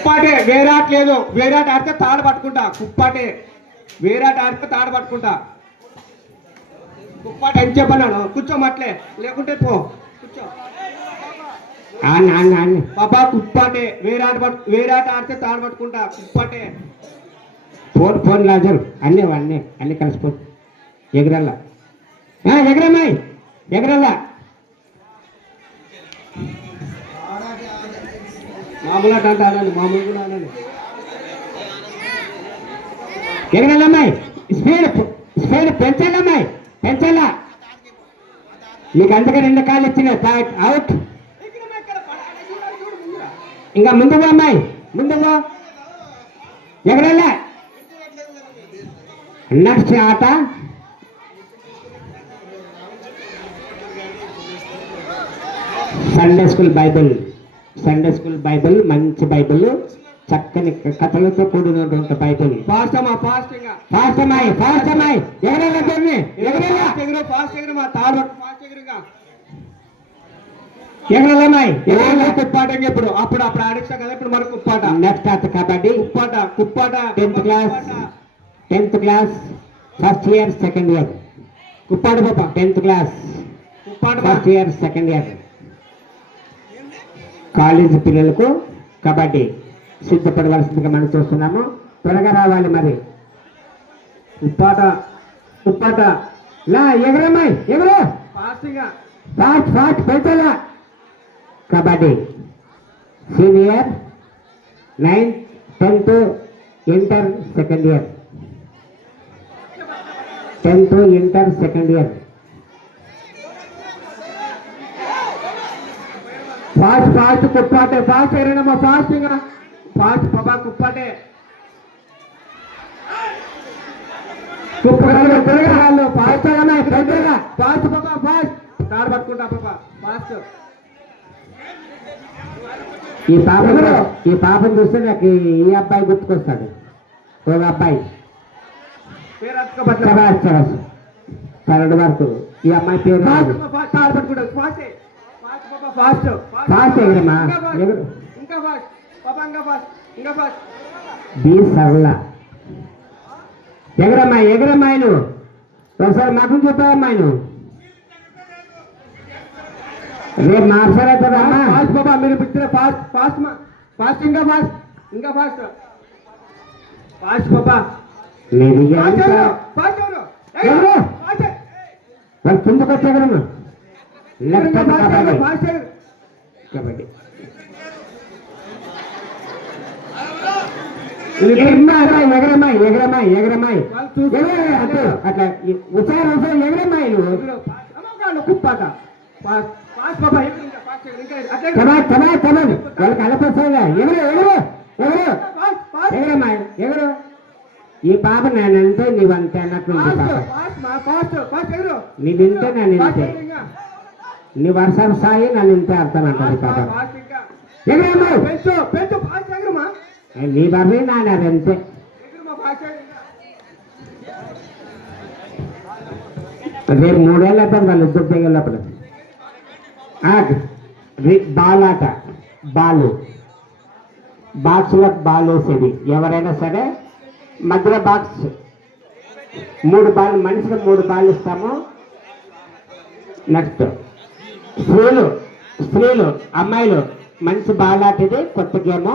కుప్పాటే వేరాట్ లేదు, వేరాట్ ఆడితే తాడు పట్టుకుంటా. కుప్పాటే వేరాట్ ఆడితే తాడు పట్టుకుంటా. కుప్పాట అని చెప్పన్నాను, కూర్చోమట్లే లేకుంటే పో కూర్చో. బాబా కుప్పాటే వేరాట ఆడితే తాడు పట్టుకుంటా. కుప్పాటే ఫోన్ లాజరు అన్నీ కలిసిపో. ఎగరల్లా ఎగరమ్మాయి ఎగరల్లా. మామూలు అంటే అనండి, మామూలుగా అనండి. ఎగరల్లమ్మాయి, స్పీడ్ పెంచాలమ్మాయి, పెంచాలా. మీకు అందుకే 2 కాళ్ళు ఇచ్చిన అవుట్. ఇంకా ముందుగా అమ్మాయి, ముందుగా ఎగరల్లా. నెక్స్ట్ ఆట సండే స్కూల్ బైబిల్ మంచి బైబిల్, చక్కని కథలతో కూడినటువంటి బైబిల్. ఫాస్ట్ అమ్మాయి ఎగరల్లా. ఎగరల్లమ్మాయి కుప్పాట ఇప్పుడు అప్పుడు ఆడిస్తా కదా, ఇప్పుడు మరి కుప్పాట. నెక్స్ట్ ఆట కబడ్డీ. కుప్పాట 10th class first year second year. కుప్పాట పాప 10th class first year second year college పిల్లలకు కబడ్డీ సిద్ధపడవలసిందిగా మనం చూస్తున్నాము. త్వరగా రావాలి మరి. కుప్పాట లా ఎగరమ్మాయి ఎగరు. ఫాస్ట్ పెంచాలా. Kabaddi senior 9th 10th inter second year. 10th inter second year. Fast కుప్పాటే ఫాస్ట్ ఎగరమ్మా. ఫాస్ట్ పాపా కుప్పాటే. ఫాస్ట్ పాపా ఫాస్ట్ తాడు పట్టుకుంటా పాపా ఫాస్ట్. ఈ పాపను చూస్తే నాకు ఈ అబ్బాయి గుర్తుకొస్తాడు. ఒక అబ్బాయి థర్డ్ వరకు ఈ అమ్మాయి పేరు తాడు పట్టుకుంటాడు. ఫాస్ట్ ఎగరమ్మా ఎగరు. ఇంకా ఫాస్ట్ పాపా, ఇంకా ఫాస్ట్. బి సరళ ఎగరమ్మాయి నువ్వు ఒకసారి మాకు చెప్పావమ్మాయి నువ్వు. రేపు మార్చాలవుతుందమ్మా. ఫాస్ట్ బాబా మీరు పిచ్చిన ఫాస్ట్ ఇంకా ఫాస్ట్ బాబా. వాళ్ళు కిందకు వచ్చేగరమ్మా. లెఫ్ట్ కబడ్డీ ఎగరమ్మాయి అట్లా ఉసారు ఎగరమ్మాయి నువ్వు. కుప్పాట వాళ్ళకి అలపొస్తాయిగా. ఎగరు. ఈ పాప నేనంటే నీవంతే అన్నట్లుంది. నీవింటే నేను ఇంతే, నీ వర్షం సాయి నన్ను ఇంతే అర్థం అంటుంది పాప. నీ బర్రీ నాది అంతే. రేపు 3 ఏళ్ళు అవుతాం వాళ్ళు ఇద్దరు దిగేటప్పుడు. బాల్ ఆట, బాక్స్లో బాల్ వేసేది. ఎవరైనా సరే మధ్యలో బాక్స్ 3 బాల్, మనిషికి 3 బాల్ ఇస్తాము. నెక్స్ట్ స్త్రీలు అమ్మాయిలు మంచి బాల్ ఆటది కొత్త గేము.